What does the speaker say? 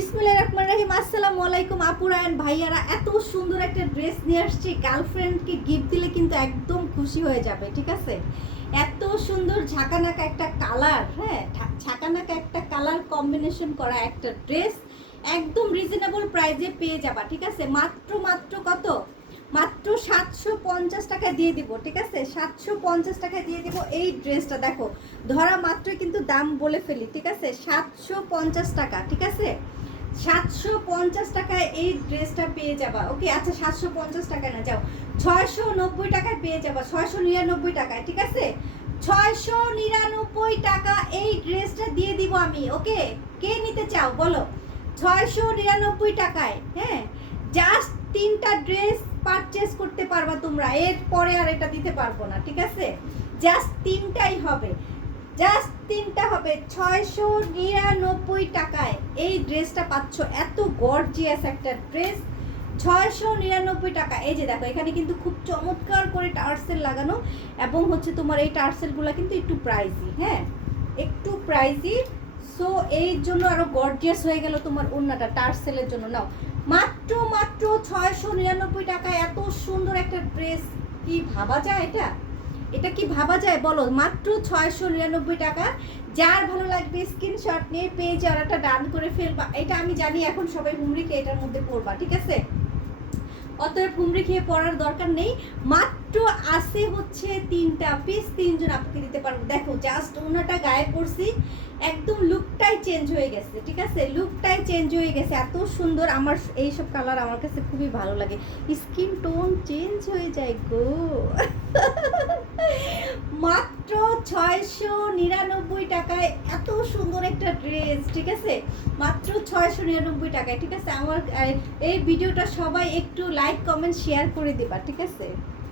বিসমিল্লাহির রহমানির রহিম। আসসালামু আলাইকুম আপুরা এন্ড ভাইয়ারা। এত সুন্দর একটা ড্রেস নিয়ে আসছি, গার্লফ্রেন্ডকে গিফট দিলে কিন্তু একদম খুশি হয়ে যাবে, ঠিক আছে? এত সুন্দর ঝাঁকানাকা একটা কালার, হ্যাঁ ঝাঁকানাকা একটা কালার কম্বিনেশন করা একটা ড্রেস একদম রিজনেবল প্রাইসে পেয়ে যাবা, ঠিক আছে? মাত্র মাত্র কত? মাত্র 750 টাকা দিয়ে দিব, ঠিক আছে? 750 টাকা দিয়ে দিব এই ড্রেসটা। দেখো ধরা মাত্রই কিন্তু দাম বলে ফেলি, ঠিক আছে? 750 টাকা, ঠিক আছে? 750 টাকায় এই ড্রেসটা পেয়ে যাবা। ওকে আচ্ছা, 750 টাকা না, যাও 690 টাকায় পেয়ে যাবা, 699 টাকায়, ঠিক আছে? 699 টাকা এই ড্রেসটা দিয়ে দিব আমি। ওকে, কে নিতে চাও বলো? 699 টাকায়, হ্যাঁ জাস্ট 3টা ড্রেস পারচেজ করতে পারবা তোমরা, এর পরে আর এটা দিতে পারবো না, ঠিক আছে? জাস্ট 3টাই হবে, জাস্ট 3টা হবে। 699 টাকায় এই ড্রেসটা পাচ্ছ। এত গর্জিয়াস একটা ড্রেস, 699 টাকা। এই যে দেখো এখানে কিন্তু খুব চমৎকার করে টার্সেল লাগানো, এবং হচ্ছে তোমার এই টার্সেলগুলো কিন্তু একটু প্রাইসি, হ্যাঁ একটু প্রাইসি। সো এই জন্য আরো গর্জিয়াস হয়ে গেল তোমার ওড়নাটা টার্সেলের জন্য। নাও মাত্র মাত্র 699 টাকায় এত সুন্দর একটা ড্রেস। কি ভাবা যায় এটা? এটা কি ভাবা যায় বলো? মাত্র 699 টাকা। যার ভালো লাগবে স্ক্রিনশট নিয়ে পেজ আর একটা ডান করে ফেলবা। এটা আমি জানি এখন সবাই হুমড়ি খেয়ে এটার মধ্যে পড়বা, ঠিক আছে? অতএব হুমড়ি খেয়ে পড়ার দরকার নেই। মাত্র আসে হচ্ছে 3টা পিস, 3জন আপনাকে দিতে পারবো। দেখো জাস্ট ওনাটা গায়ে পড়ছি, একদম লুকটাই চেঞ্জ হয়ে গেছে, ঠিক আছে? লুকটাই চেঞ্জ হয়ে গেছে, এত সুন্দর। আমার এইসব কালার আমার কাছে খুবই ভালো লাগে, স্কিন টোন চেঞ্জ হয়ে যায় গো। মাত্র 699 টাকায় এত সুন্দর একটা ড্রেস, ঠিক আছে? মাত্র 699 টাকায়, ঠিক আছে? আমার এই ভিডিওটা সবাই একটু লাইক কমেন্ট শেয়ার করে দিবা, ঠিক আছে?